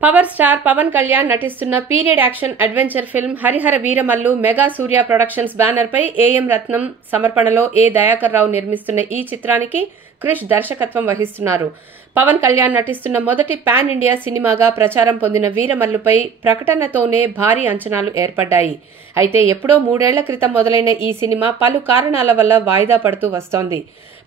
Power star Pawan Kalyan నటిస్తున్న period action adventure film Harihara Veeramallu Mega Surya Productions banner పై AM Ratnam సమర్పణలో A Dayakar Rao నిర్మిస్తున్న ఈ చిత్రానికి క్రిష్ దర్శకత్వం వహిస్తున్నారు. పవన్ కళ్యాణ్ నటిస్తున్న మొదటి పాన్ ఇండియా సినిమాగా ప్రచారం పొందిన వీరమల్లుపై ప్రకటనతోనే భారీ అంచనాలు ఏర్పడ్డాయి. అయితే ఎప్పుడో 3 ఏళ్ల క్రితం మొదలైన ఈ సినిమా పలు కారణాల వల్ల వాయిదా పడుతూ వస్తోంది.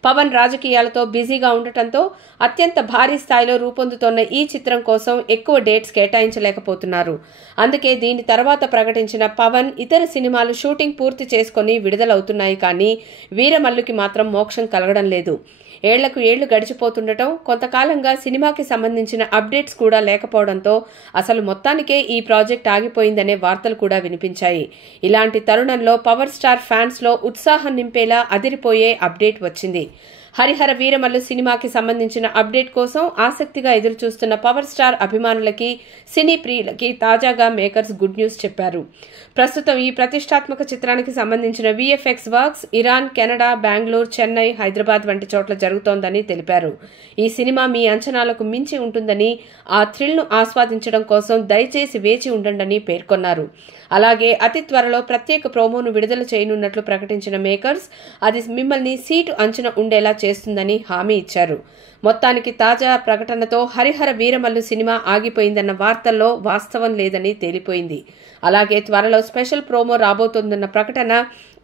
పవన్ రాజకీయాలతో బిజీగా ఉండటంతో అత్యంత భారీ స్థాయిలో రూపొందుతోన్న ఈ చిత్రం కోసం ఎక్కువ డేట్స్ కేటాయించలేకపోతున్నారు. అందుకే దీని తర్వాత ప్రకటించిన పవన్ ఇతర సినిమాలు షూటింగ్ పూర్తి చేసుకుని విడుదలవుతున్నాయి. కానీ వీరమల్లుకి మాత్రం మోక్షం కలగడం లేదు. ఏళ్లకు ఏళ్లు గడిచిపోతుండటం, కొంతకాలంగా సినిమాకి సంబంధించిన అప్డేట్స్ కూడా లేకపోవడంతో అసలు మొత్తానికే ఈ ప్రాజెక్ట్ ఆగిపోయిందనే వార్తలు కూడా వినిపించాయి. ఇలాంటి తరుణంలో పవర్ స్టార్ ఫ్యాన్స్ లో ఉత్సాహం నింపేలా అదిరిపోయే అప్డేట్ వచ్చింది. హరిహర వీరమల్లు సినిమాకి సంబంధించిన అప్డేట్ కోసం ఆసక్తిగా ఎదురుచూస్తున్న పవర్ స్టార్ అభిమానులకి, సినీ ప్రియులకి తాజాగా మేకర్స్ గుడ్ న్యూస్ చెప్పారు. ప్రస్తుతం ఈ ప్రతిష్టాత్మక చిత్రానికి సంబంధించిన VFX works Iran, Canada, Bengaluru, Chennai, Hyderabad వంటి చోట్ల జరుగుతోందని తెలిపారు. ఈ సినిమా మీ అంచనాలకు మించి ఉంటుందని, ఆ థ్రిల్ ను ఆస్వాదించడం కోసం దయచేసి వేచి ఉండండి పేర్కొన్నారు. అలాగే అతి త్వరలో ప్రత్యేక ప్రోమోను విడుదల చేయనున్నట్లు ప్రకటించిన మేకర్స్ అది మిమ్మల్ని సీటు అంచనా ఉండేలా చేస్తుందని హామీ ఇచ్చారు. మొత్తానికి తాజా ప్రకటనతో హరిహర వీరమల్లు సినిమా ఆగిపోయిందన్న వార్తల్లో వాస్తవం లేదని తేలిపోయింది. అలాగే త్వరలో స్పెషల్ ప్రోమో రాబోతోందన్న ప్రకటన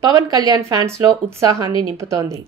పవన్ కళ్యాణ్ ఫ్యాన్స్ లో ఉత్సాహాన్ని నింపుతోంది.